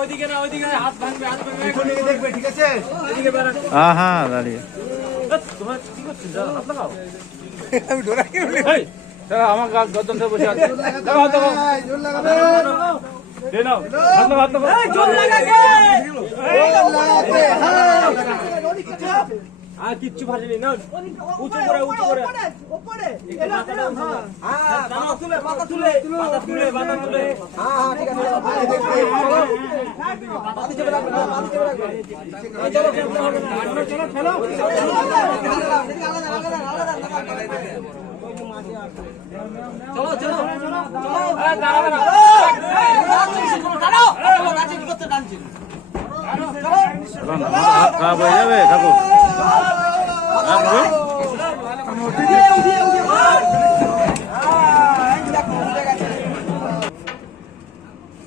ওইদিকে না, ওইদিকে হাত ভাঙবে, হাত ভাঙবে, দেখবে, ঠিক আছে? এদিকে বেড়া। হ্যাঁ দাঁড়িয়ে তোমরা কি করছিস? হাত লাগাও। আমি ডোরা কি বলি? আমার গর্দন ধরে বসে আছে। হাত লাগাও। জোর লাগাবে। দে নাও। হাত লাগাও, হাত লাগাও। জোর লাগাবে। আর কিচ্ছু ভাজেনি না। উঁচু করে, উঁচু করে। উপরে। মাথা তুলে, মাথা তুলে, মাথা তুলে, মাথা তুলে। হ্যাঁ ঠিক আছে। বাদি চেপে রাখবে, বাদি চেপে রাখবে। চলো, চলো, চলো। চলো, চলো, চলো। দাঁড়াবে না।